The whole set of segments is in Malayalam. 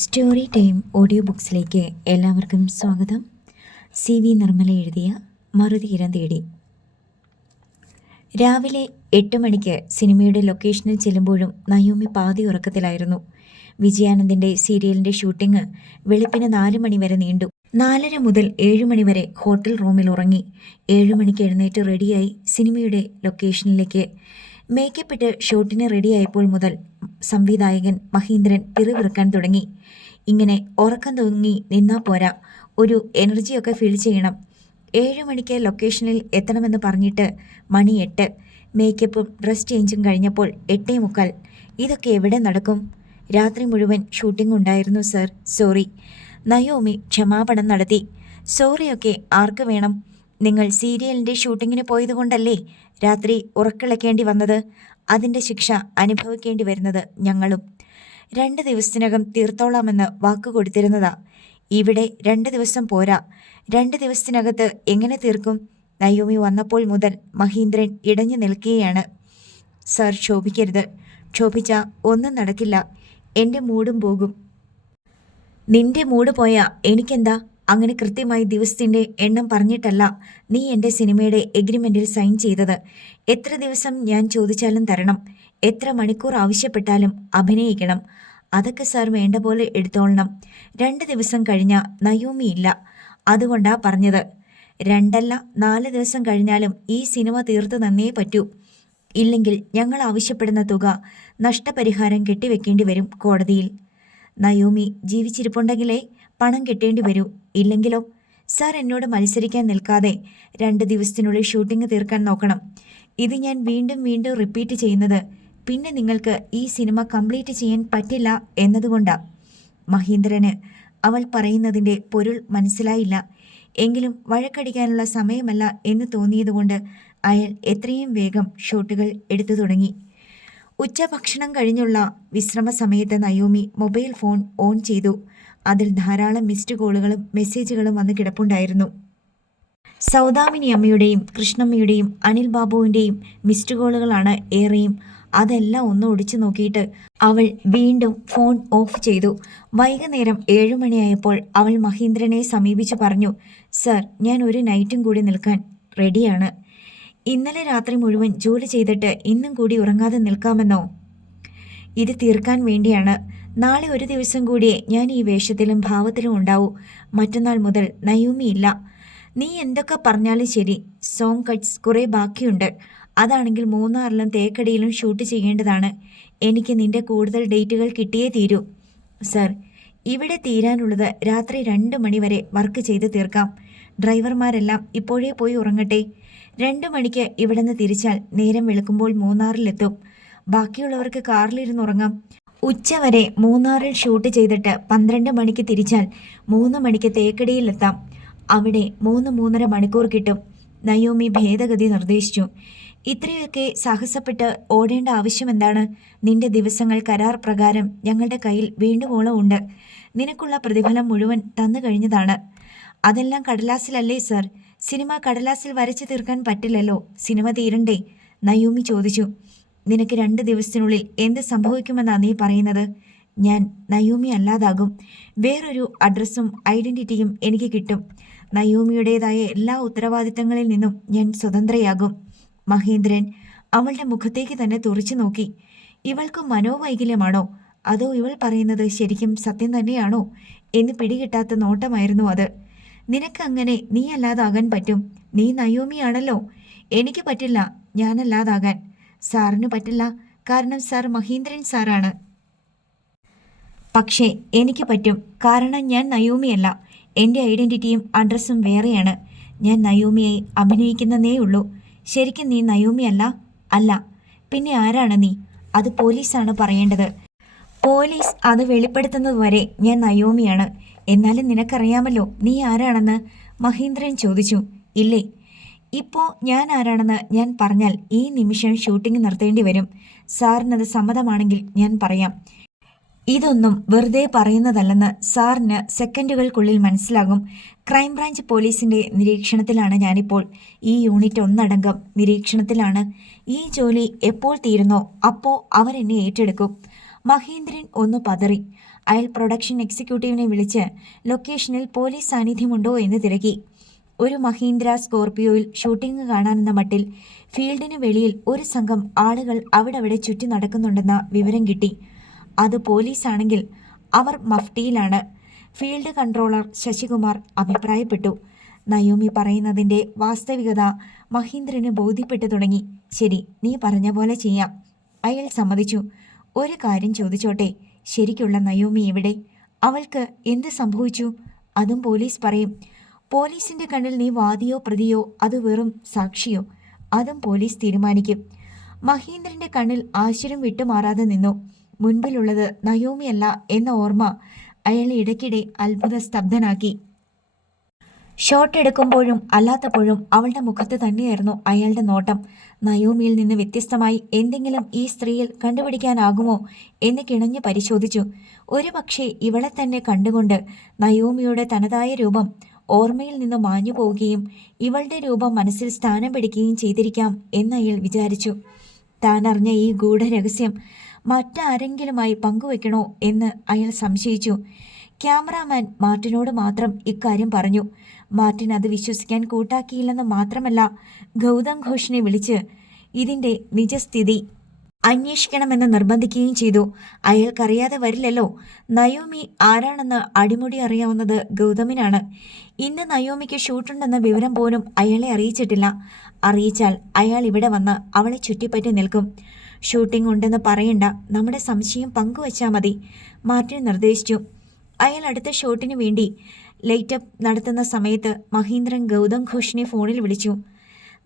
സ്റ്റോറി ടൈം ഓഡിയോ ബുക്സിലേക്ക് എല്ലാവർക്കും സ്വാഗതം. CV നിർമ്മല എഴുതിയ മറുതീരം തേടി. രാവിലെ 8 മണിക്ക് സിനിമയുടെ ലൊക്കേഷനിൽ ചെല്ലുമ്പോഴും നയോമി പാതി ഉറക്കത്തിലായിരുന്നു. വിജയാനന്ദിൻ്റെ സീരിയലിൻ്റെ ഷൂട്ടിംഗ് വെളുപ്പിന് 4 മണി വരെ നീണ്ടു. 4:30 മുതൽ 7 മണി വരെ ഹോട്ടൽ റൂമിൽ ഉറങ്ങി. 7 മണിക്ക് എഴുന്നേറ്റ് റെഡിയായി സിനിമയുടെ ലൊക്കേഷനിലേക്ക്. മേക്കപ്പ് ഇട്ട് ഷൂട്ടിന് റെഡിയായപ്പോൾ മുതൽ സംവിധായകൻ മഹീന്ദ്രൻ പിറുപിറുക്കാൻ തുടങ്ങി. ഇങ്ങനെ ഉറക്കം തൂങ്ങി നിന്നാ പോരാ, ഒരു എനർജിയൊക്കെ ഫീൽ ചെയ്യണം. 7 മണിക്ക് ലൊക്കേഷനിൽ എത്തണമെന്ന് പറഞ്ഞിട്ട് മണി 8. മേക്കപ്പും ഡ്രസ് ചേഞ്ചും കഴിഞ്ഞപ്പോൾ 8:45. ഇതൊക്കെ എവിടെ നടക്കും? രാത്രി മുഴുവൻ ഷൂട്ടിംഗ് ഉണ്ടായിരുന്നു സർ, സോറി. നയോമി ക്ഷമാപണം നടത്തി. സോറിയൊക്കെ ആർക്ക് വേണം? നിങ്ങൾ സീരിയലിൻ്റെ ഷൂട്ടിങ്ങിന് പോയതുകൊണ്ടല്ലേ രാത്രി ഉറക്കിളക്കേണ്ടി വന്നത്. അതിൻ്റെ ശിക്ഷ അനുഭവിക്കേണ്ടി വരുന്നത് ഞങ്ങളും. 2 ദിവസത്തിനകം തീർത്തോളാമെന്ന് വാക്ക് കൊടുത്തിരുന്നതാ. ഇവിടെ 2 ദിവസം പോരാ, 2 ദിവസത്തിനകത്ത് എങ്ങനെ തീർക്കും? നയോമി വന്നപ്പോൾ മുതൽ മഹീന്ദ്രൻ ഇടഞ്ഞു നിൽക്കുകയാണ്. സർ, ക്ഷോഭിക്കരുത്. ക്ഷോഭിച്ചാൽ ഒന്നും നടക്കില്ല. എൻ്റെ മൂടും പോകും. നിന്റെ മൂട് പോയാ എനിക്കെന്താ? അങ്ങനെ കൃത്യമായി ദിവസത്തിൻ്റെ എണ്ണം പറഞ്ഞിട്ടല്ല നീ എൻ്റെ സിനിമയുടെ എഗ്രിമെൻറ്റിൽ സൈൻ ചെയ്തത്. എത്ര ദിവസം ഞാൻ ചോദിച്ചാലും തരണം, എത്ര മണിക്കൂർ ആവശ്യപ്പെട്ടാലും അഭിനയിക്കണം. അതൊക്കെ സാർ വേണ്ട പോലെ എടുത്തോളണം. 2 ദിവസം കഴിഞ്ഞാൽ നയോമി ഇല്ല, അതുകൊണ്ടാ പറഞ്ഞത്. 2 അല്ല 4 ദിവസം കഴിഞ്ഞാലും ഈ സിനിമ തീർത്തു തന്നേ പറ്റൂ. ഇല്ലെങ്കിൽ ഞങ്ങൾ ആവശ്യപ്പെടുന്ന തുക നഷ്ടപരിഹാരം കെട്ടിവെക്കേണ്ടി വരും കോടതിയിൽ. നയോമി ജീവിച്ചിരിപ്പുണ്ടെങ്കിലേ പണം കെട്ടേണ്ടി വരൂ, ഇല്ലെങ്കിലോ? സാർ, എന്നോട് മത്സരിക്കാൻ നിൽക്കാതെ 2 ദിവസത്തിനുള്ളിൽ ഷൂട്ടിംഗ് തീർക്കാൻ നോക്കണം. ഇത് ഞാൻ വീണ്ടും വീണ്ടും റിപ്പീറ്റ് ചെയ്യുന്നത് പിന്നെ നിങ്ങൾക്ക് ഈ സിനിമ കംപ്ലീറ്റ് ചെയ്യാൻ പറ്റില്ല എന്നതുകൊണ്ടാണ്. മഹീന്ദ്രന് അവൾ പറയുന്നതിൻ്റെ പൊരുൾ മനസ്സിലായില്ല. എങ്കിലും വഴക്കടിക്കാനുള്ള സമയമല്ല എന്ന് തോന്നിയതുകൊണ്ട് അയാൾ എത്രയും വേഗം ഷോട്ടുകൾ എടുത്തു തുടങ്ങി. ഉച്ചഭക്ഷണം കഴിഞ്ഞുള്ള വിശ്രമ സമയത്ത് നയോമി മൊബൈൽ ഫോൺ ഓൺ ചെയ്തു. അതിൽ ധാരാളം മിസ്ഡ് കോളുകളും മെസ്സേജുകളും വന്ന് കിടപ്പുണ്ടായിരുന്നു. സൗദാമിനി അമ്മയുടെയും കൃഷ്ണമ്മയുടെയും അനിൽ ബാബുവിൻ്റെയും മിസ്ഡ് കോളുകളാണ് ഏറെയും. അതെല്ലാം ഒന്ന് ഒടിച്ചു നോക്കിയിട്ട് അവൾ വീണ്ടും ഫോൺ ഓഫ് ചെയ്തു. വൈകുന്നേരം 7 മണിയായപ്പോൾ അവൾ മഹീന്ദ്രനെ സമീപിച്ചു പറഞ്ഞു, സർ, ഞാൻ ഒരു നൈറ്റും കൂടി നിൽക്കാൻ റെഡിയാണ്. ഇന്നലെ രാത്രി മുഴുവൻ ജോലി ചെയ്തിട്ട് ഇന്നും കൂടി ഉറങ്ങാതെ നിൽക്കാമെന്നോ? ഇത് തീർക്കാൻ വേണ്ടിയാണ്. നാളെ ഒരു ദിവസം കൂടിയേ ഞാൻ ഈ വേഷത്തിലും ഭാവത്തിലും ഉണ്ടാവൂ. മറ്റന്നാൾ മുതൽ നയോമി ഇല്ല. നീ എന്തൊക്കെ പറഞ്ഞാലും ശരി, സോങ് കട്ട്സ് കുറേ ബാക്കിയുണ്ട്. അതാണെങ്കിൽ മൂന്നാറിലും തേക്കടിയിലും ഷൂട്ട് ചെയ്യേണ്ടതാണ്. എനിക്ക് നിന്റെ കൂടുതൽ ഡേറ്റുകൾ കിട്ടിയേ തീരൂ. സർ, ഇവിടെ തീരാനുള്ളത് രാത്രി 2 മണി വരെ വർക്ക് ചെയ്ത് തീർക്കാം. ഡ്രൈവർമാരെല്ലാം ഇപ്പോഴേ പോയി ഉറങ്ങട്ടെ. 2 മണിക്ക് ഇവിടുന്ന് തിരിച്ചാൽ നേരം വെളുക്കുമ്പോൾ മൂന്നാറിലെത്തും. ബാക്കിയുള്ളവർക്ക് കാറിലിരുന്നുറങ്ങാം. ഉച്ചവരെ മൂന്നാറിൽ ഷൂട്ട് ചെയ്തിട്ട് 12 മണിക്ക് തിരിച്ചാൽ 3 മണിക്ക് തേക്കടിയിലെത്താം. അവിടെ 3-3.5 മണിക്കൂർ കിട്ടും. നയോമി ഭേദഗതി നിർദ്ദേശിച്ചു. ഇത്രയൊക്കെ സാഹസപ്പെട്ട് ഓടേണ്ട ആവശ്യം എന്താണ്? നിന്റെ ദിവസങ്ങൾ കരാർ പ്രകാരം ഞങ്ങളുടെ കയ്യിൽ വേണ്ടുവോളം ഉണ്ട്. നിനക്കുള്ള പ്രതിഫലം മുഴുവൻ തന്നു കഴിഞ്ഞതാണ്. അതെല്ലാം കടലാസിലല്ലേ സർ? സിനിമ കടലാസിൽ വരച്ചു തീർക്കാൻ പറ്റില്ലല്ലോ. സിനിമ തീരണ്ടേ? നയോമി ചോദിച്ചു. നിനക്ക് 2 ദിവസത്തിനുള്ളിൽ എന്ത് സംഭവിക്കുമെന്നാണ് നീ പറയുന്നത്? ഞാൻ നയോമി അല്ലാതാകും. വേറൊരു അഡ്രസ്സും ഐഡൻറ്റിറ്റിയും എനിക്ക് കിട്ടും. നയോമിയുടേതായ എല്ലാ ഉത്തരവാദിത്തങ്ങളിൽ നിന്നും ഞാൻ സ്വതന്ത്രയാകും. മഹേന്ദ്രൻ അവളുടെ മുഖത്തേക്ക് തന്നെ തുറച്ചു നോക്കി. ഇവൾക്ക് മനോവൈകല്യമാണോ അതോ ഇവൾ പറയുന്നത് ശരിക്കും സത്യം തന്നെയാണോ എന്ന് പിടികിട്ടാത്ത നോട്ടമായിരുന്നു അത്. നിനക്കങ്ങനെ നീ അല്ലാതാകാൻ പറ്റും. നീ നയോമിയാണല്ലോ. എനിക്ക് പറ്റില്ല ഞാനല്ലാതാകാൻ. സാറിന് പറ്റില്ല, കാരണം സാർ മഹീന്ദ്രൻ സാറാണ്. പക്ഷേ എനിക്ക് പറ്റും, കാരണം ഞാൻ നയോമിയല്ല. എൻ്റെ ഐഡൻറ്റിറ്റിയും അഡ്രസ്സും വേറെയാണ്. ഞാൻ നയോമിയായി അഭിനയിക്കുന്നതേ ഉള്ളൂ. ശരിക്കും നീ നയോമി അല്ല? അല്ല. പിന്നെ ആരാണ് നീ? അത് പോലീസാണ് പറയേണ്ടത്. പോലീസ് അത് വെളിപ്പെടുത്തുന്നത് വരെ ഞാൻ നയോമിയാണ്. എന്നാലും നിനക്കറിയാമല്ലോ നീ ആരാണെന്ന്? മഹീന്ദ്രൻ ചോദിച്ചു. ഇല്ലേ? ഇപ്പോൾ ഞാൻ ആരാണെന്ന് ഞാൻ പറഞ്ഞാൽ ഈ നിമിഷം ഷൂട്ടിംഗ് നിർത്തേണ്ടി വരും. സാറിനത് സമ്മതമാണെങ്കിൽ ഞാൻ പറയാം. ഇതൊന്നും വെറുതെ പറയുന്നതല്ലെന്ന് സാറിന് സെക്കൻഡുകൾക്കുള്ളിൽ മനസ്സിലാകും. ക്രൈംബ്രാഞ്ച് പോലീസിൻ്റെ നിരീക്ഷണത്തിലാണ് ഞാനിപ്പോൾ. ഈ യൂണിറ്റ് ഒന്നടങ്കം നിരീക്ഷണത്തിലാണ്. ഈ ജോലി എപ്പോൾ തീരുന്നോ അപ്പോൾ അവരെന്നെ ഏറ്റെടുക്കും. മഹേന്ദ്രൻ ഒന്ന് പതറി. അയാൾ പ്രൊഡക്ഷൻ എക്സിക്യൂട്ടീവിനെ വിളിച്ച് ലൊക്കേഷനിൽ പോലീസ് സാന്നിധ്യമുണ്ടോ എന്ന് തിരക്കി. ഒരു മഹീന്ദ്ര സ്കോർപിയോയിൽ ഷൂട്ടിംഗ് കാണാനെന്ന മട്ടിൽ ഫീൽഡിന് വെളിയിൽ ഒരു സംഘം ആളുകൾ അവിടെ ചുറ്റി നടക്കുന്നുണ്ടെന്ന വിവരം കിട്ടി. അത് പോലീസാണെങ്കിൽ അവർ മഫ്റ്റിയിലാണ്. ഫീൽഡ് കൺട്രോളർ ശശികുമാർ അഭിപ്രായപ്പെട്ടു. നയോമി പറയുന്നതിൻ്റെ വാസ്തവികത മഹീന്ദ്രന് ബോധ്യപ്പെട്ടു തുടങ്ങി. ശരി, നീ പറഞ്ഞ പോലെ ചെയ്യാം. അയാൾ സമ്മതിച്ചു. ഒരു കാര്യം ചോദിച്ചോട്ടെ, ശരിക്കുള്ള നയോമി എവിടെ? അവൾക്ക് എന്ത് സംഭവിച്ചു? അതും പോലീസ് പറയും. പോലീസിൻ്റെ കണ്ണിൽ നീ വാദിയോ പ്രതിയോ അത് വെറും സാക്ഷിയോ? അതും പോലീസ് തീരുമാനിക്കും. മഹീന്ദ്രൻ്റെ കണ്ണിൽ ആശ്ചര്യം വിട്ടുമാറാതെ നിന്നു. മുൻപിലുള്ളത് നയോമിയല്ല എന്ന ഓർമ്മ അയാളെ ഇടയ്ക്കിടെ അത്ഭുത സ്തബ്ധനാക്കി. ഷോട്ട് എടുക്കുമ്പോഴും അല്ലാത്തപ്പോഴും അവളുടെ മുഖത്ത് തന്നെയായിരുന്നു അയാളുടെ നോട്ടം. നയോമിയിൽ നിന്ന് വ്യത്യസ്തമായി എന്തെങ്കിലും ഈ സ്ത്രീയിൽ കണ്ടുപിടിക്കാനാകുമോ എന്ന് കിണഞ്ഞു പരിശോധിച്ചു. ഒരുപക്ഷെ ഇവളെ തന്നെ കണ്ടുകൊണ്ട് നയോമിയുടെ തനതായ രൂപം ഓർമ്മയിൽ നിന്ന് മാഞ്ഞു പോവുകയും ഇവളുടെ രൂപം മനസ്സിൽ സ്ഥാനം പിടിക്കുകയും ചെയ്തിരിക്കാം എന്ന് അയാൾ വിചാരിച്ചു. താൻ അറിഞ്ഞ ഈ ഗൂഢരഹസ്യം മറ്റാരെങ്കിലുമായി പങ്കുവെക്കണോ എന്ന് അയാൾ സംശയിച്ചു. ക്യാമറാമാൻ മാർട്ടിനോട് മാത്രം ഇക്കാര്യം പറഞ്ഞു. മാർട്ടിൻ അത് വിശ്വസിക്കാൻ കൂട്ടാക്കിയില്ലെന്ന് മാത്രമല്ല, ഗൗതം ഘോഷിനെ വിളിച്ച് ഇതിൻ്റെ നിജസ്ഥിതി അന്വേഷിക്കണമെന്ന് നിർബന്ധിക്കുകയും ചെയ്തു. അയാൾക്കറിയാതെ വരില്ലല്ലോ. നയോമി ആരാണെന്ന് അടിമുടി അറിയാവുന്നത് ഗൗതമിനാണ്. ഇന്ന് നയോമിക്ക് ഷൂട്ടുണ്ടെന്ന വിവരം പോലും അയാളെ അറിയിച്ചിട്ടില്ല. അറിയിച്ചാൽ അയാൾ ഇവിടെ വന്ന് അവളെ ചുറ്റിപ്പറ്റി നിൽക്കും. ഷൂട്ടിംഗ് ഉണ്ടെന്ന് പറയണ്ട, നമ്മുടെ സംശയം പങ്കുവച്ചാൽ മതി, മാർട്ടിൻ നിർദ്ദേശിച്ചു. അയാൾ അടുത്ത ഷോട്ടിനു വേണ്ടി ലൈറ്റപ്പ് നടത്തുന്ന സമയത്ത് മഹീന്ദ്രൻ ഗൗതം ഘോഷിനെ ഫോണിൽ വിളിച്ചു.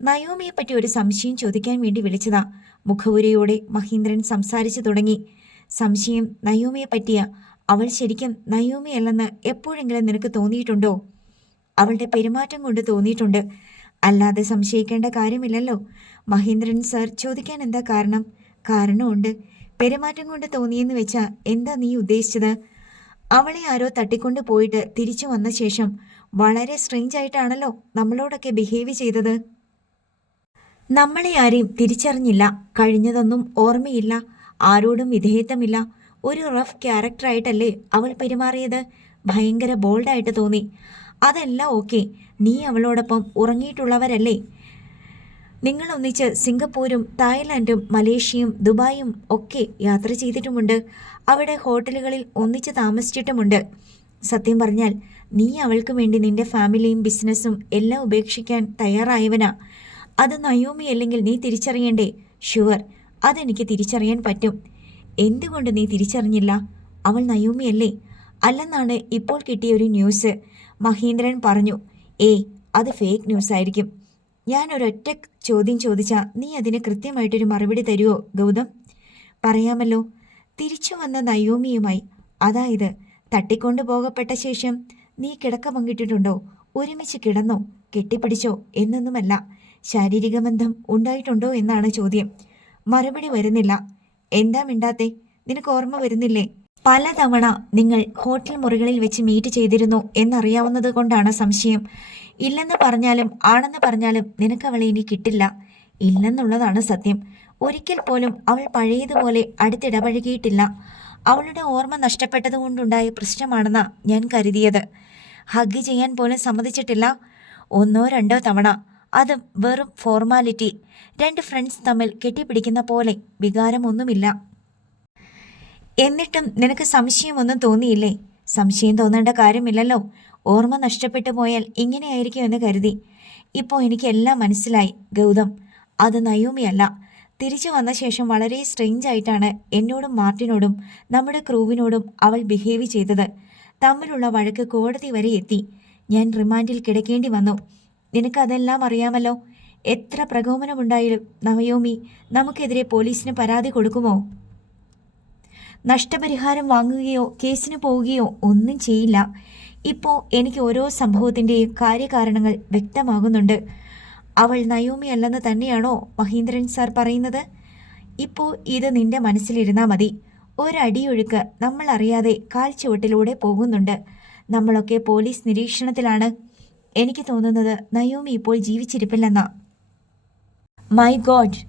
നയോമിയെപ്പറ്റി ഒരു സംശയം ചോദിക്കാൻ വേണ്ടി വിളിച്ചതാ. മുഖവുരയോടെ മഹീന്ദ്രൻ സംസാരിച്ചു തുടങ്ങി. സംശയം നയോമിയെ പറ്റിയ? അവൾ ശരിക്കും നയോമിയല്ലെന്ന് എപ്പോഴെങ്കിലും നിനക്ക് തോന്നിയിട്ടുണ്ടോ? അവളുടെ പെരുമാറ്റം കൊണ്ട് തോന്നിയിട്ടുണ്ട്, അല്ലാതെ സംശയിക്കേണ്ട കാര്യമില്ലല്ലോ. മഹീന്ദ്രൻ സർ ചോദിക്കാൻ എന്താ കാരണം? കാരണമുണ്ട്. പെരുമാറ്റം കൊണ്ട് തോന്നിയെന്ന് വെച്ചാൽ എന്താ നീ ഉദ്ദേശിച്ചത്? അവളെ ആരോ തട്ടിക്കൊണ്ടു പോയിട്ട് തിരിച്ചു വന്ന ശേഷം വളരെ സ്ട്രേഞ്ച് ആയിട്ടാണല്ലോ നമ്മളോടൊക്കെ ബിഹേവ് ചെയ്തത്. നമ്മളെ ആരെയും തിരിച്ചറിഞ്ഞില്ല, കഴിഞ്ഞതൊന്നും ഓർമ്മയില്ല, ആരോടും വിധേയത്വമില്ല. ഒരു റഫ് ക്യാരക്ടറായിട്ടല്ലേ അവൾ പെരുമാറിയത്. ഭയങ്കര ബോൾഡായിട്ട് തോന്നി. അതെല്ലാം ഓക്കെ, നീ അവളോടൊപ്പം ഉറങ്ങിയിട്ടുള്ളവരല്ലേ? നിങ്ങൾ ഒന്നിച്ച് സിംഗപ്പൂരും തായ്ലാൻഡും മലേഷ്യയും ദുബായും ഒക്കെ യാത്ര ചെയ്തിട്ടുമുണ്ട്. അവിടെ ഹോട്ടലുകളിൽ ഒന്നിച്ച് താമസിച്ചിട്ടുമുണ്ട്. സത്യം പറഞ്ഞാൽ നീ അവൾക്ക് വേണ്ടി നിന്റെ ഫാമിലിയും ബിസിനസ്സും എല്ലാം ഉപേക്ഷിക്കാൻ തയ്യാറായവനാ. അത് നയോമി അല്ലെങ്കിൽ നീ തിരിച്ചറിയണ്ടേ? ഷുവർ, അതെനിക്ക് തിരിച്ചറിയാൻ പറ്റും. എന്തുകൊണ്ട് നീ തിരിച്ചറിഞ്ഞില്ല? അവൾ നയോമിയല്ലേ? അല്ലെന്നാണ് ഇപ്പോൾ കിട്ടിയ ഒരു ന്യൂസ്, മഹീന്ദ്രൻ പറഞ്ഞു. ഏയ്, അത് ഫേക്ക് ന്യൂസ് ആയിരിക്കും. ഞാനൊരൊറ്റ ചോദ്യം ചോദിച്ചാൽ നീ അതിന് കൃത്യമായിട്ടൊരു മറുപടി തരുമോ ഗൗതം? പറയാമല്ലോ. തിരിച്ചു വന്ന നയോമിയുമായി, അതായത് തട്ടിക്കൊണ്ടു പോകപ്പെട്ട ശേഷം നീ കിടക്ക പങ്കിട്ടിട്ടുണ്ടോ? ഒരുമിച്ച് കിടന്നോ? കെട്ടിപ്പിടിച്ചോ എന്നൊന്നുമല്ല, ശാരീരിക ബന്ധം ഉണ്ടായിട്ടുണ്ടോ എന്നാണ് ചോദ്യം. മറുപടി വരുന്നില്ല. എന്താ മിണ്ടാത്തെ? നിനക്ക് ഓർമ്മ വരുന്നില്ലേ? പലതവണ നിങ്ങൾ ഹോട്ടൽ മുറികളിൽ വെച്ച് മീറ്റ് ചെയ്തിരുന്നു എന്നറിയാവുന്നത് കൊണ്ടാണ് സംശയം. ഇല്ലെന്ന് പറഞ്ഞാലും ആണെന്ന് പറഞ്ഞാലും നിനക്കവളെ ഇനി കിട്ടില്ല. ഇല്ലെന്നുള്ളതാണ് സത്യം. ഒരിക്കൽ പോലും അവൾ പഴയതുപോലെ അടുത്തിടപഴകിയിട്ടില്ല. അവളുടെ ഓർമ്മ നഷ്ടപ്പെട്ടതുകൊണ്ടുണ്ടായ പ്രശ്നമാണെന്നാ ഞാൻ കരുതിയത്. ഹഗ് ചെയ്യാൻ പോലും സമ്മതിച്ചിട്ടില്ല. 1-2 തവണ, അതും വെറും ഫോർമാലിറ്റി. 2 ഫ്രണ്ട്സ് തമ്മിൽ കെട്ടിപ്പിടിക്കുന്ന പോലെ, വികാരമൊന്നുമില്ല. എന്നിട്ടും നിനക്ക് സംശയമൊന്നും തോന്നിയില്ലേ? സംശയം തോന്നേണ്ട കാര്യമില്ലല്ലോ. ഓർമ്മ നഷ്ടപ്പെട്ടു പോയാൽ ഇങ്ങനെയായിരിക്കും എന്ന് കരുതി. ഇപ്പോൾ എനിക്കെല്ലാം മനസ്സിലായി ഗൗതം. അത് നയോമിയല്ല. തിരിച്ചു വന്ന ശേഷം വളരെ സ്ട്രേഞ്ച് ആയിട്ടാണ് എന്നോടും മാർട്ടിനോടും നമ്മുടെ ക്രൂവിനോടും അവൾ ബിഹേവ് ചെയ്തത്. തമ്മിലുള്ള വഴക്ക് കോടതി വരെ എത്തി. ഞാൻ റിമാൻഡിൽ കിടക്കേണ്ടി വന്നു. നിനക്കതെല്ലാം അറിയാമല്ലോ. എത്ര പ്രകോപനമുണ്ടായാലും നയോമി നമുക്കെതിരെ പോലീസിന് പരാതി കൊടുക്കുമോ? നഷ്ടപരിഹാരം വാങ്ങുകയോ കേസിന് പോവുകയോ ഒന്നും ചെയ്യില്ല. ഇപ്പോൾ എനിക്ക് ഓരോ സംഭവത്തിൻ്റെയും കാര്യകാരണങ്ങൾ വ്യക്തമാകുന്നുണ്ട്. അവൾ നയോമി അല്ലെന്ന് തന്നെയാണോ മഹീന്ദ്രൻ സാർ പറയുന്നത്? ഇപ്പോൾ ഇത് നിന്റെ മനസ്സിലിരുന്നാൽ മതി. ഒരടിയൊഴുക്ക് നമ്മൾ അറിയാതെ കാൽ ചുവട്ടിലൂടെ പോകുന്നുണ്ട്. നമ്മളൊക്കെ പോലീസ് നിരീക്ഷണത്തിലാണ്. എനിക്ക് തോന്നുന്നത് നയോമി ഇപ്പോൾ ജീവിച്ചിരിപ്പില്ലെന്നാ. മൈ ഗോഡ്,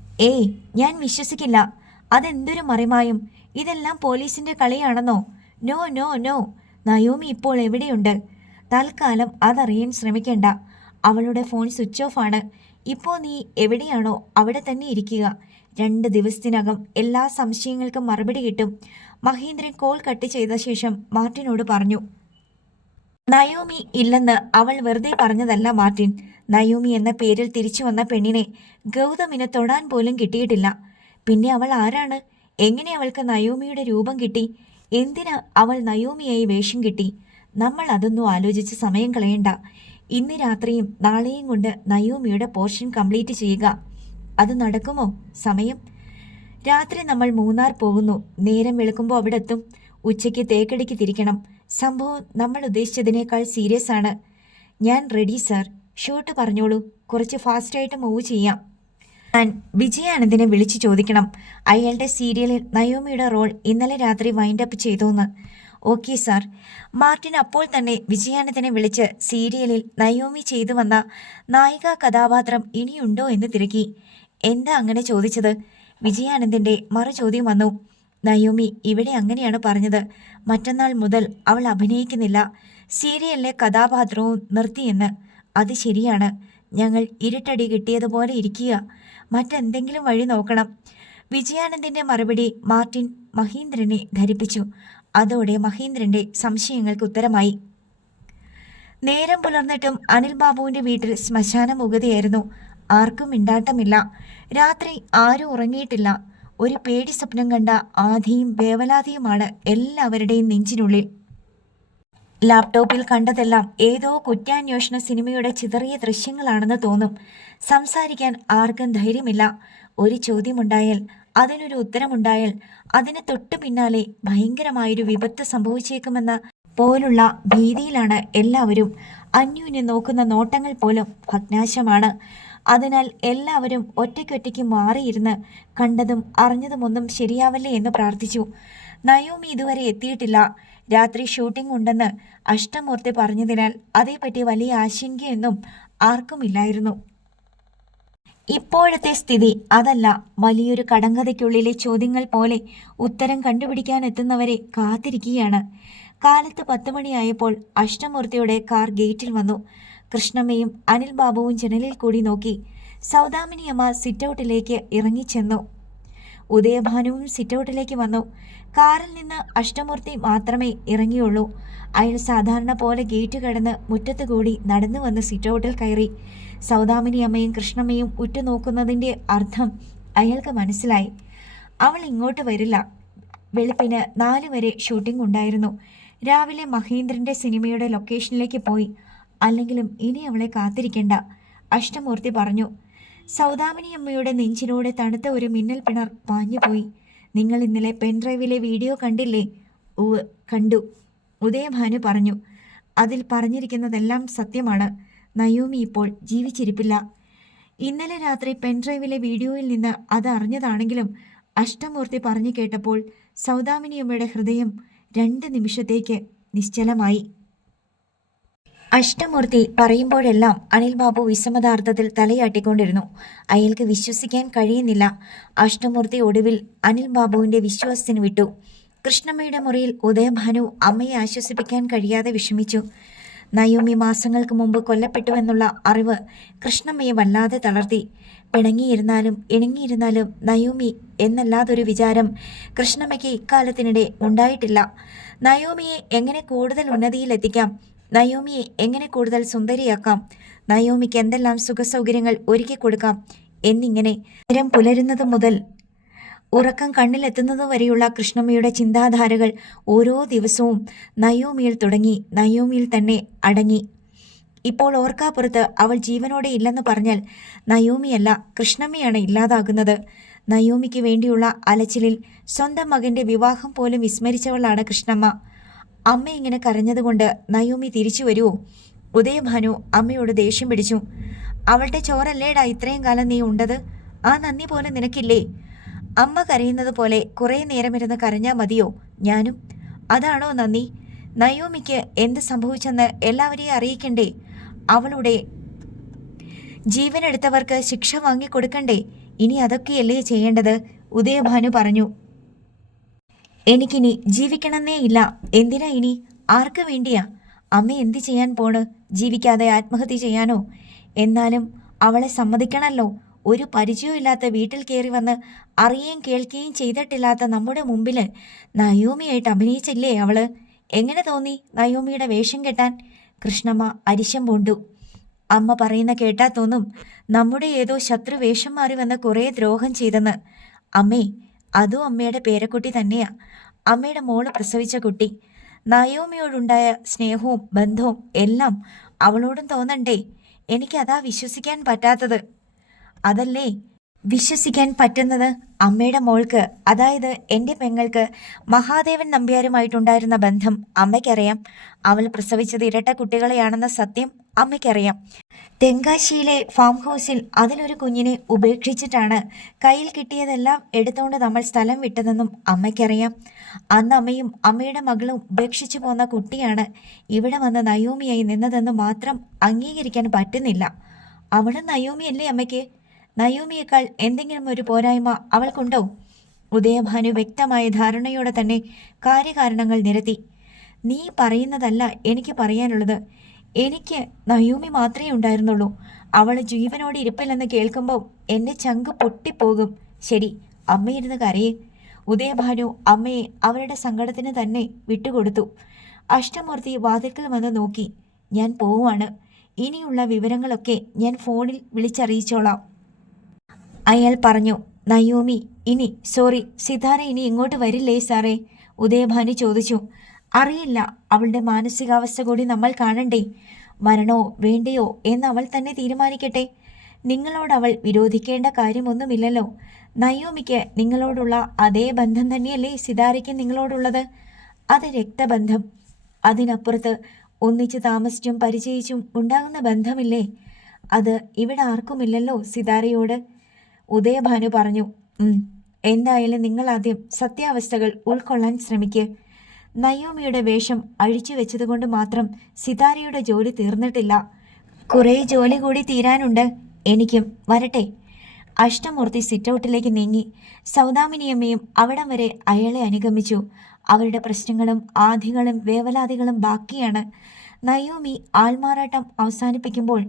ഞാൻ വിശ്വസിക്കില്ല. അതെന്തൊരു മറിമായും. ഇതെല്ലാം പോലീസിൻ്റെ കളിയാണെന്നോ? നോ നോ നോ, നയോമി ഇപ്പോൾ എവിടെയുണ്ട്? തൽക്കാലം അതറിയാൻ ശ്രമിക്കണ്ട. അവളുടെ ഫോൺ സ്വിച്ച് ഓഫ് ആണ്. ഇപ്പോൾ നീ എവിടെയാണോ അവിടെ തന്നെ ഇരിക്കുക. 2 ദിവസത്തിനകം എല്ലാ സംശയങ്ങൾക്കും മറുപടി കിട്ടും. മഹേന്ദ്രൻ കോൾ കട്ട് ചെയ്ത ശേഷം മാർട്ടിനോട് പറഞ്ഞു. നയോമി ഇല്ലെന്ന് അവൾ വെറുതെ പറഞ്ഞതല്ല മാർട്ടിൻ. നയോമി എന്ന പേരിൽ തിരിച്ചു വന്ന പെണ്ണിനെ ഗൗതമിന് തൊടാൻ പോലും കിട്ടിയിട്ടില്ല. പിന്നെ അവൾ ആരാണ്? എങ്ങനെ അവൾക്ക് നയോമിയുടെ രൂപം കിട്ടി? എന്തിന് അവൾ നയോമിയായി വേഷം കിട്ടി? നമ്മൾ അതൊന്നും ആലോചിച്ച് സമയം കളയണ്ട. ഇന്ന് രാത്രിയും നാളെയും കൊണ്ട് നയോമിയുടെ പോർഷൻ കംപ്ലീറ്റ് ചെയ്യുക. അത് നടക്കുമോ? സമയം രാത്രി നമ്മൾ മൂന്നാർ പോകുന്നു. നേരം വെളുക്കുമ്പോൾ അവിടെ എത്തും. ഉച്ചയ്ക്ക് തേക്കടിക്ക് തിരിക്കണം. സംഭവം നമ്മൾ ഉദ്ദേശിച്ചതിനേക്കാൾ സീരിയസ് ആണ്. ഞാൻ റെഡി സർ. ഷൂട്ട് പറഞ്ഞോളൂ. കുറച്ച് ഫാസ്റ്റായിട്ട് മൂവ് ചെയ്യാം. ഞാൻ വിജയാനന്ദിനെ വിളിച്ചു ചോദിക്കണം, അയാളുടെ സീരിയലിൽ നയോമിയുടെ റോൾ ഇന്നലെ രാത്രി വൈൻഡപ്പ് ചെയ്തോന്ന്. Okay sir. മാർട്ടിൻ അപ്പോൾ തന്നെ വിജയാനന്ദിനെ വിളിച്ച് സീരിയലിൽ നയോമി ചെയ്തു വന്ന നായിക കഥാപാത്രം ഇനിയുണ്ടോ എന്ന് തിരക്കി. എന്താ അങ്ങനെ ചോദിച്ചത്? വിജയാനന്ദിൻ്റെ മറുചോദ്യം വന്നു. നയോമി ഇവിടെ അങ്ങനെയാണ് പറഞ്ഞത്. മറ്റന്നാൾ മുതൽ അവൾ അഭിനയിക്കുന്നില്ല. സീരിയലിലെ കഥാപാത്രവും നിർത്തിയെന്ന്. അത് ശരിയാണ്. ഞങ്ങൾ ഇരുട്ടടി കിട്ടിയതുപോലെ ഇരിക്കുക. മറ്റെന്തെങ്കിലും വഴി നോക്കണം. വിജയാനന്ദിൻ്റെ മറുപടി മാർട്ടിൻ മഹീന്ദ്രനെ ധരിപ്പിച്ചു. അതോടെ മഹീന്ദ്രൻ്റെ സംശയങ്ങൾക്ക് ഉത്തരമായി. നേരം പുലർന്നിട്ടും അനിൽ ബാബുവിൻ്റെ വീട്ടിൽ ശ്മശാന മുഖതയായിരുന്നു. ആർക്കും മിണ്ടാട്ടമില്ല. രാത്രി ആരും ഉറങ്ങിയിട്ടില്ല. ഒരു പേടി സ്വപ്നം കണ്ട ആധിയും വേവലാതിയുമാണ് എല്ലാവരുടെയും നെഞ്ചിനുള്ളിൽ. ലാപ്ടോപ്പിൽ കണ്ടതെല്ലാം ഏതോ കുറ്റാന്വേഷണ സിനിമയുടെ ചിതറിയ ദൃശ്യങ്ങളാണെന്ന് തോന്നും. സംസാരിക്കാൻ ആർക്കും ധൈര്യമില്ല. ഒരു ചോദ്യമുണ്ടായാൽ, അതിനൊരു ഉത്തരമുണ്ടായാൽ അതിന് തൊട്ടു പിന്നാലെ ഭയങ്കരമായൊരു വിപത്ത് സംഭവിച്ചേക്കുമെന്ന പോലുള്ള ഭീതിയിലാണ് എല്ലാവരും. അന്യോന്യം നോക്കുന്ന നോട്ടങ്ങൾ പോലും ഭഗ്നാശമാണ്. അതിനാൽ എല്ലാവരും ഒറ്റയ്ക്കൊറ്റയ്ക്ക് മാറിയിരുന്ന് കണ്ടതും അറിഞ്ഞതുമൊന്നും ശരിയാവല്ലേ എന്ന് പ്രാർത്ഥിച്ചു. നയോമി ഇതുവരെ എത്തിയിട്ടില്ല. രാത്രി ഷൂട്ടിംഗ് ഉണ്ടെന്ന് അഷ്ടമൂർത്തി പറഞ്ഞതിനാൽ അതേപ്പറ്റി വലിയ ആശങ്കയൊന്നും ആർക്കുമില്ലായിരുന്നു. ഇപ്പോഴത്തെ സ്ഥിതി അതല്ല. വലിയൊരു കടങ്കഥയ്ക്കുള്ളിലെ ചോദ്യങ്ങൾ പോലെ ഉത്തരം കണ്ടുപിടിക്കാൻ എത്തുന്നവരെ കാത്തിരിക്കുകയാണ്. കാലത്ത് 10 മണിയായപ്പോൾ അഷ്ടമൂർത്തിയുടെ കാർ ഗേറ്റിൽ വന്നു. കൃഷ്ണമ്മയും അനിൽ ബാബുവും ജനലിൽ കൂടി നോക്കി. സൗദാമിനിയമ്മ സിറ്റൗട്ടിലേക്ക് ഇറങ്ങിച്ചെന്നു. ഉദയഭാനുവും സിറ്റൗട്ടിലേക്ക് വന്നു. കാറിൽ നിന്ന് അഷ്ടമൂർത്തി മാത്രമേ ഇറങ്ങിയുള്ളൂ. അയാൾ സാധാരണ പോലെ ഗേറ്റ് കടന്ന് മുറ്റത്ത് കൂടി നടന്നു വന്ന് സിറ്റൗട്ടിൽ കയറി. സൗദാമിനിയമ്മയും കൃഷ്ണമ്മയും ഉറ്റുനോക്കുന്നതിൻ്റെ അർത്ഥം അയാൾക്ക് മനസ്സിലായി. അവൾ ഇങ്ങോട്ട് വരില്ല. വെളുപ്പിന് 4 വരെ ഷൂട്ടിംഗ് ഉണ്ടായിരുന്നു. രാവിലെ മഹേന്ദ്രൻ്റെ സിനിമയുടെ ലൊക്കേഷനിലേക്ക് പോയി. അല്ലെങ്കിലും ഇനി അവളെ കാത്തിരിക്കേണ്ട, അഷ്ടമൂർത്തി പറഞ്ഞു. സൗദാമിനിയമ്മയുടെ നെഞ്ചിലൂടെ തണുത്ത ഒരു മിന്നൽ പിണർ പാഞ്ഞുപോയി. നിങ്ങൾ ഇന്നലെ പെൻഡ്രൈവിലെ വീഡിയോ കണ്ടില്ലേ? ഉവ്, കണ്ടു. ഉദയഭാനു പറഞ്ഞു. അതിൽ പറഞ്ഞിരിക്കുന്നതെല്ലാം സത്യമാണ്. നയോമി ഇപ്പോൾ ജീവിച്ചിരിപ്പില്ല. ഇന്നലെ രാത്രി പെൻഡ്രൈവിലെ വീഡിയോയിൽ നിന്ന് അത് അറിഞ്ഞതാണെങ്കിലും അഷ്ടമൂർത്തി പറഞ്ഞു കേട്ടപ്പോൾ സൗദാമിനിയമ്മയുടെ ഹൃദയം 2 നിമിഷത്തേക്ക് നിശ്ചലമായി. അഷ്ടമൂർത്തി പറയുമ്പോഴെല്ലാം അനിൽ ബാബു വിസമ്മതാർത്ഥത്തിൽ തലയാട്ടിക്കൊണ്ടിരുന്നു. അയാൾക്ക് വിശ്വസിക്കാൻ കഴിയുന്നില്ല. അഷ്ടമൂർത്തി ഒടുവിൽ അനിൽ ബാബുവിൻ്റെ വിശ്വാസത്തിന് വിട്ടു. കൃഷ്ണമ്മയുടെ മുറിയിൽ ഉദയഭാനു അമ്മയെ ആശ്വസിപ്പിക്കാൻ കഴിയാതെ വിഷമിച്ചു. നയോമി മാസങ്ങൾക്ക് മുമ്പ് കൊല്ലപ്പെട്ടുവെന്നുള്ള അറിവ് കൃഷ്ണമ്മയെ വല്ലാതെ തളർത്തി. പിണങ്ങിയിരുന്നാലും ഇണങ്ങിയിരുന്നാലും നയോമി എന്നല്ലാതൊരു വിചാരം കൃഷ്ണമ്മയ്ക്ക് ഇക്കാലത്തിനിടെ ഉണ്ടായിട്ടില്ല. നയോമിയെ എങ്ങനെ കൂടുതൽ ഉന്നതിയിലെത്തിക്കാം, നയോമിയെ എങ്ങനെ കൂടുതൽ സുന്ദരിയാക്കാം, നയോമിക്ക് എന്തെല്ലാം സുഖസൗകര്യങ്ങൾ ഒരുക്കി കൊടുക്കാം എന്നിങ്ങനെ നേരം പുലരുന്നത് മുതൽ ഉറക്കം കണ്ണിലെത്തുന്നത് വരെയുള്ള കൃഷ്ണമ്മയുടെ ചിന്താധാരകൾ ഓരോ ദിവസവും നയോമിയിൽ തുടങ്ങി നയോമിയിൽ തന്നെ അടങ്ങി. ഇപ്പോൾ ഓർക്കാപ്പുറത്ത് അവൾ ജീവനോടെ ഇല്ലെന്ന് പറഞ്ഞാൽ നയോമിയല്ല, കൃഷ്ണമ്മയാണ് ഇല്ലാതാകുന്നത്. നയോമിക്ക് വേണ്ടിയുള്ള അലച്ചിലിൽ സ്വന്തം മകൻ്റെ വിവാഹം പോലും വിസ്മരിച്ചവളാണ് കൃഷ്ണമ്മ. അമ്മ ഇങ്ങനെ കരഞ്ഞതുകൊണ്ട് നയോമി തിരിച്ചു വരുമോ? ഉദയഭാനു അമ്മയോട് ദേഷ്യം പിടിച്ചു. അവളുടെ ചോരല്ലേടാ ഇത്രയും കാലം നീ ഉണ്ടത്? ആ നന്ദി പോലെ നിനക്കില്ലേ? അമ്മ കരയുന്നത് പോലെ കുറേ നേരമിരുന്ന് കരഞ്ഞാൽ മതിയോ? ഞാനും അതാണോ നന്ദി? നയോമിക്ക് എന്ത് സംഭവിച്ചെന്ന് എല്ലാവരെയും അറിയിക്കണ്ടേ? അവളുടെ ജീവനെടുത്തവർക്ക് ശിക്ഷ വാങ്ങിക്കൊടുക്കണ്ടേ? ഇനി അതൊക്കെയല്ലേ ചെയ്യേണ്ടത്? ഉദയഭാനു പറഞ്ഞു. എനിക്കിനി ജീവിക്കണമെന്നേ ഇല്ല. എന്തിനാ ഇനി? ആർക്ക് വേണ്ടിയാ? അമ്മ എന്ത് ചെയ്യാൻ പോണ്? ജീവിക്കാതെ ആത്മഹത്യ ചെയ്യാനോ? എന്നാലും അവളെ സമ്മതിക്കണമല്ലോ. ഒരു പരിചയമില്ലാത്ത വീട്ടിൽ കയറി വന്ന് അറിയുകയും കേൾക്കുകയും ചെയ്തിട്ടില്ലാത്ത നമ്മുടെ മുമ്പിൽ നയോമിയായിട്ട് അഭിനയിച്ചില്ലേ അവള്? എങ്ങനെ തോന്നി നയോമിയുടെ വേഷം കെട്ടാൻ? കൃഷ്ണമ്മ അരിശം പൂണ്ടു. അമ്മ പറയുന്ന കേട്ടാ തോന്നും നമ്മുടെ ഏതോ ശത്രു വേഷം മാറി വന്ന് കുറേ ദ്രോഹം ചെയ്തെന്ന്. അമ്മേ, അതും അമ്മയുടെ പേരക്കുട്ടി തന്നെയാ. അമ്മയുടെ മോള് പ്രസവിച്ച കുട്ടി. നയോമിയോടുണ്ടായ സ്നേഹവും ബന്ധവും എല്ലാം അവളോടും തോന്നണ്ടേ? എനിക്കതാ വിശ്വസിക്കാൻ പറ്റാത്തത്. അതല്ലേ വിശ്വസിക്കാൻ പറ്റുന്നത്? അമ്മയുടെ മോൾക്ക്, അതായത് എൻ്റെ പെങ്ങൾക്ക് മഹാദേവൻ നമ്പ്യാരുമായിട്ടുണ്ടായിരുന്ന ബന്ധം അമ്മയ്ക്കറിയാം. അവൾ പ്രസവിച്ചത് ഇരട്ട കുട്ടികളെയാണെന്ന സത്യം അമ്മയ്ക്കറിയാം. തെങ്കാശിയിലെ ഫാം ഹൗസിൽ അതിലൊരു കുഞ്ഞിനെ ഉപേക്ഷിച്ചിട്ടാണ് കയ്യിൽ കിട്ടിയതെല്ലാം എടുത്തുകൊണ്ട് നമ്മൾ സ്ഥലം വിട്ടതെന്നും അമ്മയ്ക്കറിയാം. അന്ന് അമ്മയും അമ്മയുടെ മകളും ഉപേക്ഷിച്ചു പോന്ന കുട്ടിയാണ് ഇവിടെ വന്ന് നയോമിയായി നിന്നതെന്ന് മാത്രം അംഗീകരിക്കാൻ പറ്റുന്നില്ല. അവളും നയോമിയല്ലേ അമ്മയ്ക്ക്? നയോമിയേക്കാൾ എന്തെങ്കിലും ഒരു പോരായ്മ അവൾക്കുണ്ടോ? ഉദയഭാനു വ്യക്തമായ ധാരണയോടെ തന്നെ കാര്യകാരണങ്ങൾ നിരത്തി. നീ പറയുന്നതല്ല എനിക്ക് പറയാനുള്ളത്. എനിക്ക് നയോമി മാത്രമേ ഉണ്ടായിരുന്നുള്ളൂ. അവൾ ജീവനോടെ ഇരിപ്പില്ലെന്ന് കേൾക്കുമ്പോൾ എൻ്റെ ചങ്ക് പൊട്ടിപ്പോകും. ശരി, അമ്മയിരുന്ന് കരയേ. ഉദയഭാനു അമ്മയെ അവരുടെ സങ്കടത്തിന് തന്നെ വിട്ടുകൊടുത്തു. അഷ്ടമൂർത്തി വാതിൽക്കൽ വന്ന് നോക്കി. ഞാൻ പോവാണ്. ഇനിയുള്ള വിവരങ്ങളൊക്കെ ഞാൻ ഫോണിൽ വിളിച്ചറിയിച്ചോളാം, അയാൾ പറഞ്ഞു. നയോമി സിതാര ഇനി ഇങ്ങോട്ട് വരില്ലേ സാറേ? ഉദയഭാനു ചോദിച്ചു. അറിയില്ല, അവളുടെ മാനസികാവസ്ഥ കൂടി നമ്മൾ കാണണ്ടേ? വരണോ വേണ്ടയോ എന്ന് അവൾ തന്നെ തീരുമാനിക്കട്ടെ. നിങ്ങളോട് അവൾ വിരോധിക്കേണ്ട കാര്യമൊന്നുമില്ലല്ലോ. നയോമിക്ക് നിങ്ങളോടുള്ള അതേ ബന്ധം തന്നെയല്ലേ സിതാരയ്ക്ക് നിങ്ങളോടുള്ളത്? അത് രക്തബന്ധം. അതിനപ്പുറത്ത് ഒന്നിച്ച് താമസിച്ചും പരിചയിച്ചും ഉണ്ടാകുന്ന ബന്ധമില്ലേ? അത് ഇവിടെ ആർക്കുമില്ലല്ലോ സിതാരയോട്, ഉദയഭാനു പറഞ്ഞു. എന്തായാലും നിങ്ങൾ ആദ്യം സത്യാവസ്ഥകൾ ഉൾക്കൊള്ളാൻ ശ്രമിക്കുക. നയോമിയുടെ വേഷം അഴിച്ചു വെച്ചതുകൊണ്ട് മാത്രം സിതാരയുടെ ജോലി തീർന്നിട്ടില്ല. കുറേ ജോലി കൂടി തീരാനുണ്ട്. എനിക്കും. വരട്ടെ. അഷ്ടമൂർത്തി സിറ്റൗട്ടിലേക്ക് നീങ്ങി. സൗദാമിനിയമ്മയും അവിടം വരെ അയാളെ അനുഗമിച്ചു. അവരുടെ പ്രശ്നങ്ങളും ആധികളും വേവലാതികളും ബാക്കിയാണ്. നയോമി ആൾമാറാട്ടം അവസാനിപ്പിക്കുമ്പോൾ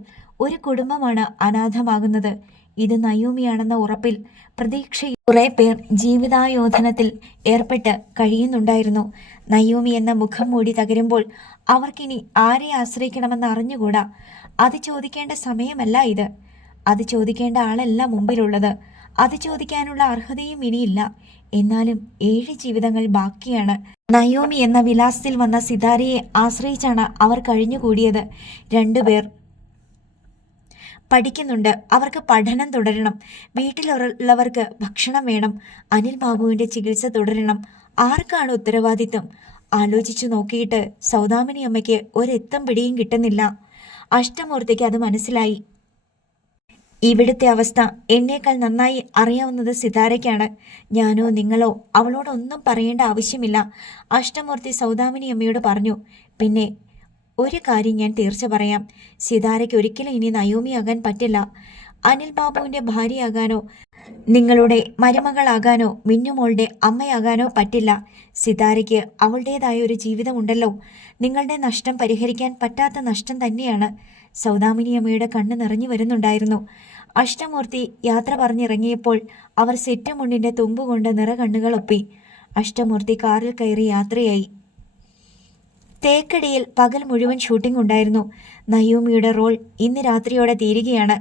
ഒരു കുടുംബമാണ് അനാഥമാകുന്നത്. ഇത് നയോമിയാണെന്ന ഉറപ്പിൽ പ്രതീക്ഷ കുറേ പേർ ജീവിതായോധനത്തിൽ ഏർപ്പെട്ട് കഴിയുന്നുണ്ടായിരുന്നു. നയോമി എന്ന മുഖം മൂടി തകരുമ്പോൾ അവർക്കിനി ആരെ ആശ്രയിക്കണമെന്ന് അറിഞ്ഞുകൂടാ. അത് ചോദിക്കേണ്ട സമയമല്ല ഇത്. അത് ചോദിക്കേണ്ട ആളല്ല മുമ്പിലുള്ളത്. അത് ചോദിക്കാനുള്ള അർഹതയും ഇനിയില്ല. എന്നാലും 7 ജീവിതങ്ങൾ ബാക്കിയാണ്. നയോമി എന്ന വിലാസത്തിൽ വന്ന സിതാരയെ ആശ്രയിച്ചാണ് അവർ കഴിഞ്ഞുകൂടിയത്. 2 പേർ പഠിക്കുന്നുണ്ട്. അവർക്ക് പഠനം തുടരണം. വീട്ടിലുള്ളവർക്ക് ഭക്ഷണം വേണം. അനിൽ ബാബുവിൻ്റെ ചികിത്സ തുടരണം. ആർക്കാണ് ഉത്തരവാദിത്വം? ആലോചിച്ചു നോക്കിയിട്ട് സൗദാമിനി അമ്മയ്ക്ക് ഒരെത്തും പിടിയും കിട്ടുന്നില്ല. അഷ്ടമൂർത്തിക്ക് അത് മനസ്സിലായി. ഇവിടുത്തെ അവസ്ഥ എന്നേക്കാൾ നന്നായി അറിയാവുന്നത് സിതാരയ്ക്കാണ്. ഞാനോ നിങ്ങളോ അവളോടൊന്നും പറയേണ്ട ആവശ്യമില്ല, അഷ്ടമൂർത്തി സൗദാമിനി അമ്മയോട് പറഞ്ഞു. പിന്നെ ഒരു കാര്യം ഞാൻ തീർച്ച പറയാം. സിതാരയ്ക്ക് ഒരിക്കലും ഇനി നയോമിയാകാൻ പറ്റില്ല. അനിൽ ബാബുവിൻ്റെ ഭാര്യയാകാനോ നിങ്ങളുടെ മരുമകളാകാനോ മിന്നുമോളുടെ അമ്മയാകാനോ പറ്റില്ല. സിതാരയ്ക്ക് അവളുടേതായ ഒരു ജീവിതമുണ്ടല്ലോ. നിങ്ങളുടെ നഷ്ടം പരിഹരിക്കാൻ പറ്റാത്ത നഷ്ടം തന്നെയാണ്. സൗദാമിനി അമ്മയുടെ കണ്ണ് നിറഞ്ഞു വരുന്നുണ്ടായിരുന്നു. അഷ്ടമൂർത്തി യാത്ര പറഞ്ഞിറങ്ങിയപ്പോൾ അവർ സെറ്റുമുണ്ടിൻ്റെ തുമ്പുകൊണ്ട് നിറകണ്ണുകൾ ഒപ്പി. അഷ്ടമൂർത്തി കാറിൽ കയറി യാത്രയായി. തേക്കടിയിൽ പകൽ മുഴുവൻ ഷൂട്ടിംഗ് ഉണ്ടായിരുന്നു. നയോമിയുടെ റോൾ ഇന്ന് രാത്രിയോടെ തീരുകയാണ്.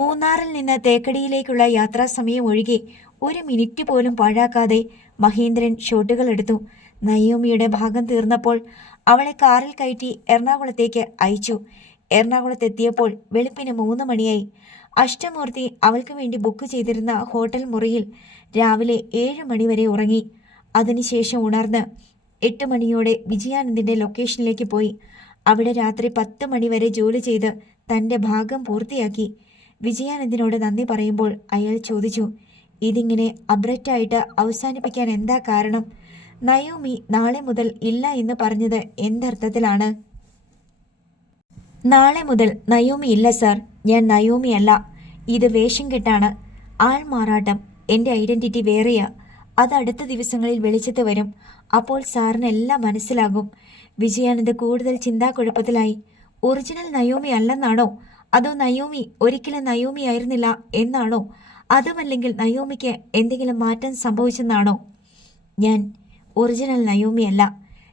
മൂന്നാറിൽ നിന്ന് തേക്കടിയിലേക്കുള്ള യാത്രാസമയം ഒഴികെ 1 മിനിറ്റ് പോലും പാഴാക്കാതെ മഹേന്ദ്രൻ ഷോട്ടുകൾ എടുത്തു. നയോമിയുടെ ഭാഗം തീർന്നപ്പോൾ അവളെ കാറിൽ കയറ്റി എറണാകുളത്തേക്ക് അയച്ചു. എറണാകുളത്തെത്തിയപ്പോൾ വെളുപ്പിന് 3 മണിയായി. അഷ്ടമൂർത്തി അവൾക്ക് വേണ്ടി ബുക്ക് ചെയ്തിരുന്ന ഹോട്ടൽ മുറിയിൽ രാവിലെ 7 മണി വരെ ഉറങ്ങി. അതിനുശേഷം ഉണർന്ന് 8 മണിയോടെ വിജയാനന്ദിൻ്റെ ലൊക്കേഷനിലേക്ക് പോയി. അവിടെ രാത്രി 10 മണി വരെ ജോലി ചെയ്ത് തൻ്റെ ഭാഗം പൂർത്തിയാക്കി. വിജയാനന്ദിനോട് നന്ദി പറയുമ്പോൾ അയാൾ ചോദിച്ചു, ഇതിങ്ങനെ അബ്രപ്റ്റായിട്ട് അവസാനിപ്പിക്കാൻ എന്താ കാരണം? നയോമി നാളെ മുതൽ ഇല്ല എന്ന് പറഞ്ഞത് എന്തർത്ഥത്തിലാണ്? നാളെ മുതൽ നയോമി ഇല്ല സാർ. ഞാൻ നയോമി അല്ല. ഇത് വേഷം കെട്ടാണ്, ആൾമാറാട്ടം. എൻ്റെ ഐഡൻറ്റിറ്റി വേറെയാ. അത് അടുത്ത ദിവസങ്ങളിൽ വെളിച്ചത്ത് വരും. അപ്പോൾ സാറിന് എല്ലാം മനസ്സിലാകും. വിജയാനന്ദ് കൂടുതൽ ചിന്താക്കുഴപ്പത്തിലായി. ഒറിജിനൽ നയോമി അല്ലെന്നാണോ, അതോ നയോമി ഒരിക്കലും നയോമി ആയിരുന്നില്ല എന്നാണോ, അതുമല്ലെങ്കിൽ നയോമിക്ക് എന്തെങ്കിലും മാറ്റം സംഭവിച്ചെന്നാണോ? ഞാൻ ഒറിജിനൽ നയോമി അല്ല.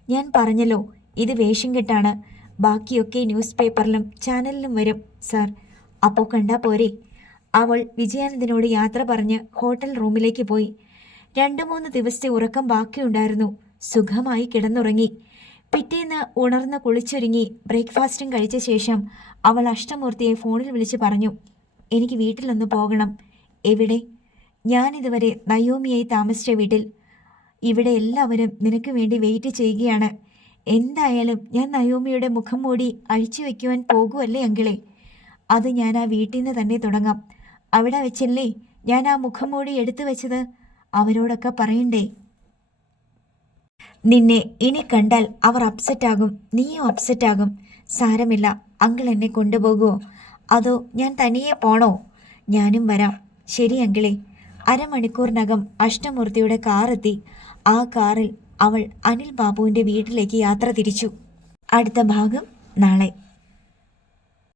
ഞാൻ പറഞ്ഞല്ലോ, ഇത് വേഷം കെട്ടാണ്. ബാക്കിയൊക്കെ ന്യൂസ് പേപ്പറിലും ചാനലിലും വരും സാർ. അപ്പോൾ കണ്ടാൽ പോരെ? അവൾ വിജയാനന്ദിനോട് യാത്ര പറഞ്ഞ് ഹോട്ടൽ റൂമിലേക്ക് പോയി. 2-3 ദിവസത്തെ ഉറക്കം ബാക്കിയുണ്ടായിരുന്നു. സുഖമായി കിടന്നുറങ്ങി. പിറ്റേന്ന് ഉണർന്ന് കുളിച്ചൊരുങ്ങി ബ്രേക്ക്ഫാസ്റ്റും കഴിച്ച ശേഷം അവൾ അഷ്ടമൂർത്തിയെ ഫോണിൽ വിളിച്ച് പറഞ്ഞു, എനിക്ക് വീട്ടിലൊന്ന് പോകണം. എവിടെ? ഞാനിതുവരെ നയോമിയായി താമസിച്ച വീട്ടിൽ. ഇവിടെ എല്ലാവരും നിനക്ക് വേണ്ടി വെയിറ്റ് ചെയ്യുകയാണ്. എന്തായാലും ഞാൻ നയോമിയുടെ മുഖം മൂടി അഴിച്ചു വയ്ക്കുവാൻ പോകുമല്ലേ അങ്കിളെ? അത് ഞാൻ ആ വീട്ടിൽ നിന്ന് തന്നെ തുടങ്ങാം. അവിടെ വെച്ചല്ലേ ഞാൻ ആ മുഖം മൂടി എടുത്തു വെച്ചത്? അവരോടൊക്കെ പറയണ്ടേ? നിന്നെ ഇനി കണ്ടാൽ അവർ അപ്സെറ്റാകും, നീയും അപ്സെറ്റാകും. സാരമില്ല, അങ്കിൾ എന്നെ കൊണ്ടുപോകുമോ, അതോ ഞാൻ തനിയെ പോണോ? ഞാനും വരാം. ശരി അങ്കിളെ. അരമണിക്കൂറിനകം അഷ്ടമൂർത്തിയുടെ കാറെത്തി. ആ കാറിൽ അവൾ അനിൽ ബാബുവിൻ്റെ വീട്ടിലേക്ക് യാത്ര തിരിച്ചു. അടുത്ത ഭാഗം നാളെ.